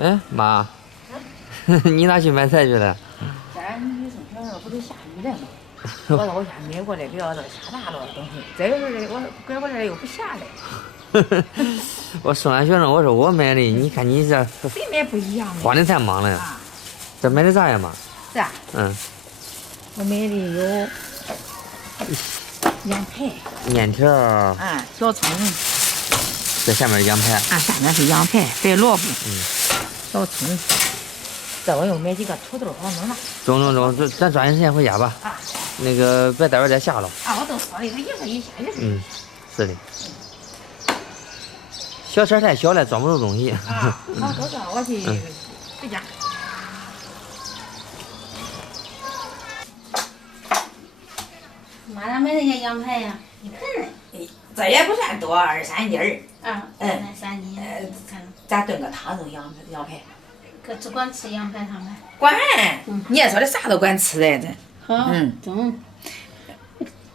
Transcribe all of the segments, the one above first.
哎，妈，你哪去买菜去了？咱女生小时候不都下雨了吗？我到我家买过来，不要这个下大了东西。这个我拐过来又不下来。我送俺学生，我说我买的，你看你这谁买不一样的？花的太忙了。啊，这买的啥呀，妈？是啊，嗯，我买的有羊排，面条，啊，小葱，这下面羊排，啊，下面是羊排，白萝卜，嗯，小葱。这我又买几个土豆，好弄了。中，咱抓紧时间回家吧。啊，那个别待会儿再下了。啊，我都说了，他一会儿一下雨。嗯，是的。小车太小了，装不住东西。啊，好，多少我去回家。妈咋买那些羊排呀？你看这也不算多，2、3斤儿。啊，那3斤，看咱炖个汤肉羊排。可只管吃羊排汤呗。管，你也说的啥都管吃的这。好，中。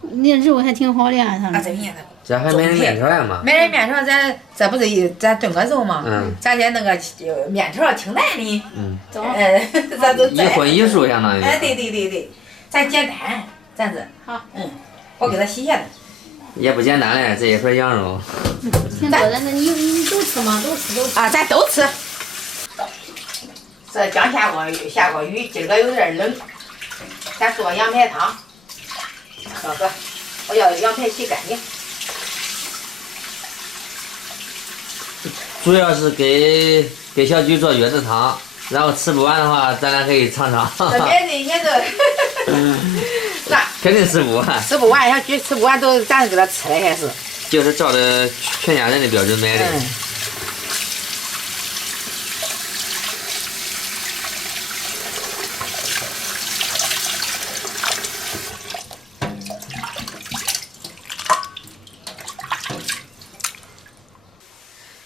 那肉还挺好的啊，他啊，们。这面这还买的面条呀，妈。买点面条，咱这不是咱炖个肉吗？嗯。咱家那个面条挺难的。嗯。咱都一荤一素相当于。哎，对，咱简单，咱是。好。我给他洗下来。也不简单嘞，这一份羊肉。挺多的，那你都吃吗？都吃。啊，咱都吃。这刚下过雨，今个有点冷，咱做羊排汤。哥哥，我要羊排洗干净。主要是给小菊做月子汤，然后吃不完的话，咱俩可以尝尝。那肯定吃不完。吃不完，小菊吃不完都咱给他吃了还是？就是照着全家人的标准买的。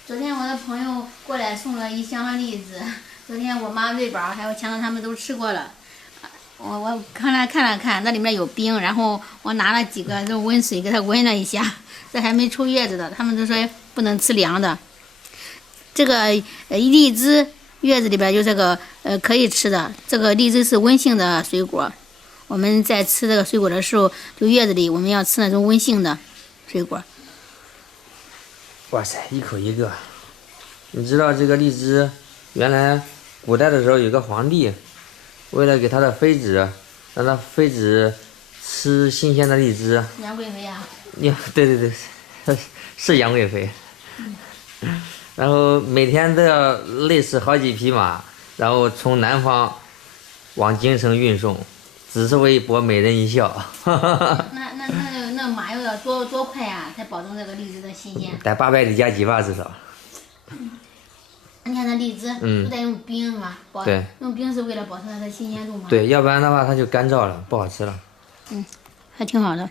昨天我的朋友过来送了一箱的栗子，昨天我妈、瑞宝还有强强他们都吃过了。我看了看，那里面有冰，然后我拿了几个就温水给它温了一下，这还没出月子的，他们都说不能吃凉的。这个荔枝月子里边有这个可以吃的，这个荔枝是温性的水果，我们在吃这个水果的时候，就月子里我们要吃那种温性的水果。哇塞，一口一个！你知道这个荔枝，原来古代的时候有个皇帝，为了给他的妃子，让他妃子吃新鲜的荔枝。杨贵妃啊？对，是杨贵妃。然后每天都要累死好几匹马，然后从南方往京城运送，只是为博美人一笑。那马又要多快呀，才保证这个荔枝的新鲜？得800里加急吧，至少。你看那荔枝，都得用冰是吧？对。用冰是为了保持它的新鲜度吗？对，要不然的话它就干燥了，不好吃了。还挺好的。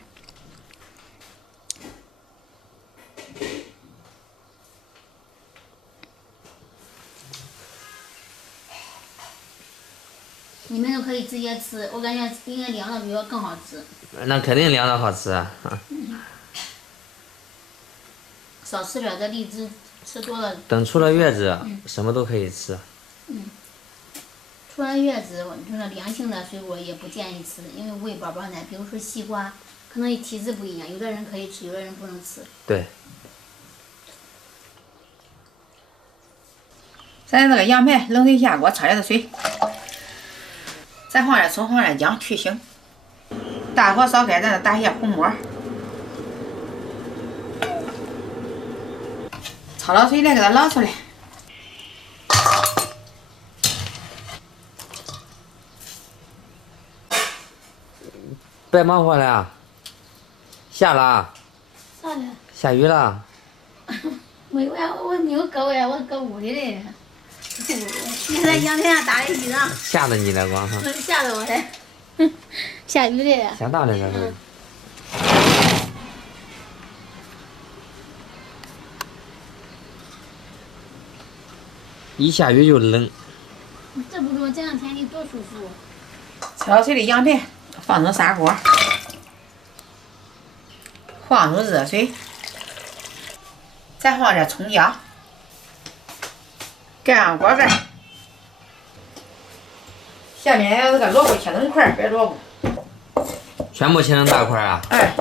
你们都可以直接吃，我感觉应该凉的比我更好吃。那肯定凉的好吃啊。少吃点这荔枝，吃多了。等出了月子，什么都可以吃。出了月子，我们说凉性的水果也不建议吃，因为喂宝宝奶，比如说西瓜，可能体质不一样，有的人可以吃，有的人不能吃。对。咱那个羊排冷水下锅焯点水，咱放点葱，放点姜去腥，大火烧开，咱打些红末，焯了水来给它捞出来。别忙活了，下了。啥了？下雨了。没有呀，我没有搁呀，我搁屋里嘞。你在阳台上打的衣裳。吓得你了光。吓得我嘞。下雨嘞。下大了这是。一下雨就冷。这不中，这样天气多舒服。焯了水的羊排放成砂锅，放入热水，再放点葱姜，盖上锅盖，下面这个萝卜切成块，白萝卜。全部切成大块啊？哎。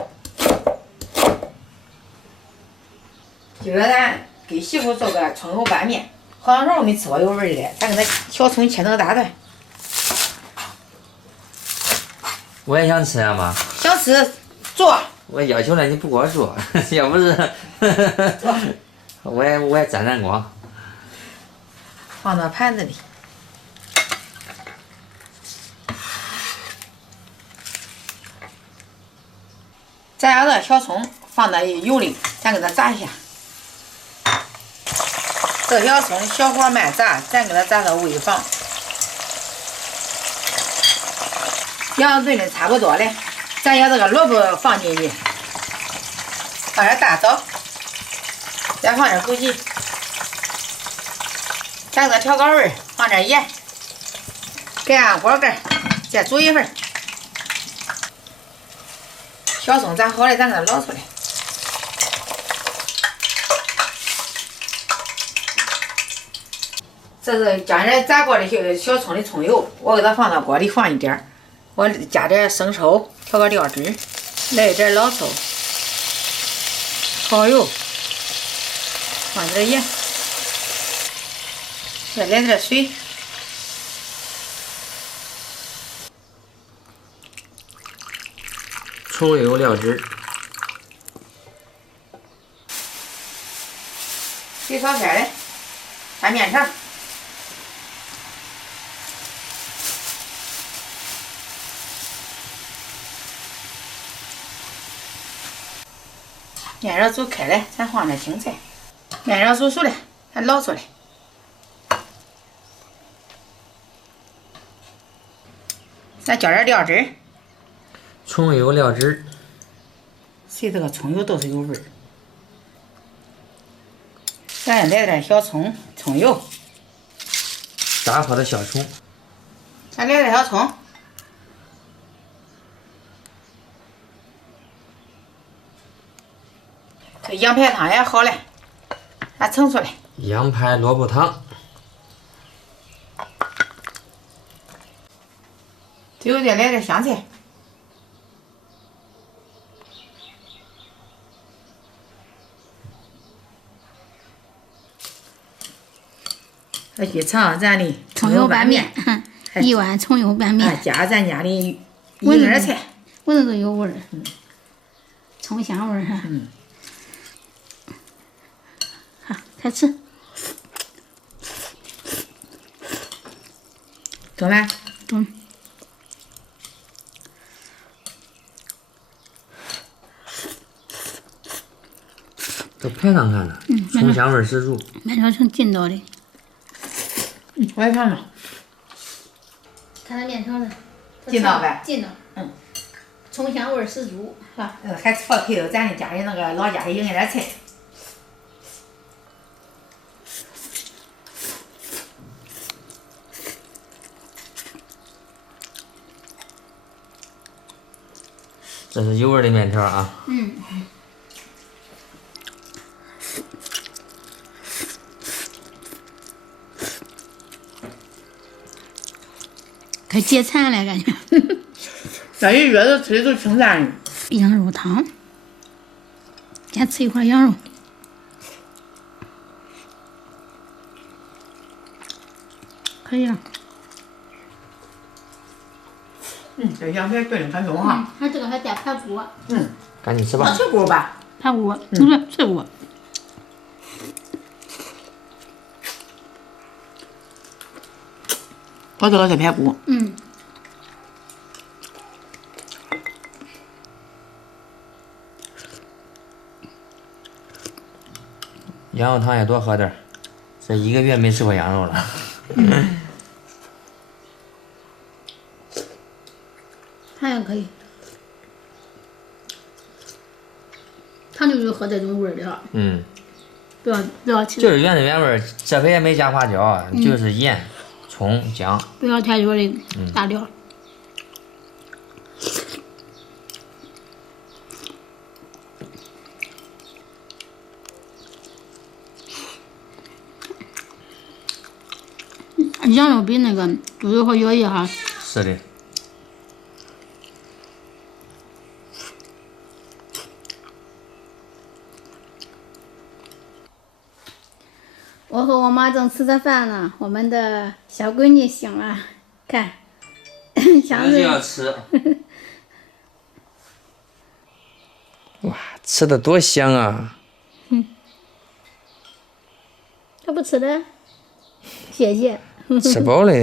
今儿咱给媳妇做个葱油拌面，好长时候没吃过有味儿的，咱给它小葱切成大段。我也想吃呀妈。想吃做。我要求了你不给我做，要不是我也沾光。放到盘子里。炸好的小葱放到油里，咱给它炸一下。这小葱小火慢炸，咱给它炸到微黄。羊肉炖的差不多了，咱把这个萝卜放进去，放点大枣，再放点枸杞，咱给它调个味儿，放点盐，盖上锅盖，再煮一会儿。小葱炸好了，咱给它捞出来。这是加点炸过的小葱的葱油，我给它放到锅里放一点儿，我加点生抽，调个料汁，来一点老抽、蚝油，放点盐，再来点水。葱油料汁，水烧开了，下面条。面条煮开了，咱放点青菜。面条煮熟了，咱捞出来。咱浇点料汁。葱油料汁，谁这个葱油都是有味儿。咱来点小葱、葱油，炸好的小葱，咱来点小葱，这羊排汤也好了，咱盛出来。羊排萝卜汤，最后再来点香菜。这一尝咱的葱油拌面，一碗葱油拌面，加咱家的银耳菜，闻着都有味儿，葱香味儿哈。好，开吃。中吗？中。都排上看了，葱香味十足。面条成劲道的。我也尝尝。看那面条呢？劲道呗。劲道。葱香味十足，是吧？还错配了咱的家里那个老家的银耳菜。这是有味的面条啊。快解馋了，感觉。这一月都吃的都清淡的。羊肉汤，先吃一块羊肉。可以了。这羊排炖的很浓哈。它这个还带排骨。赶紧吃吧。脆骨吧。排骨，不是脆骨。我这个是排骨。羊肉汤也多喝点儿，这1个月没吃过羊肉了。汤也可以，汤就是喝这种味儿的哈。不要其就是原汁原味儿，这回也没加花椒，就是盐、葱、姜。不要太多的大料。羊肉比那个猪肉和腰子哈吃的。我和我妈正吃着饭呢，我们的小闺女醒了，看，强就子要吃。哇，吃的多香啊！她不吃了，谢谢。吃饱了。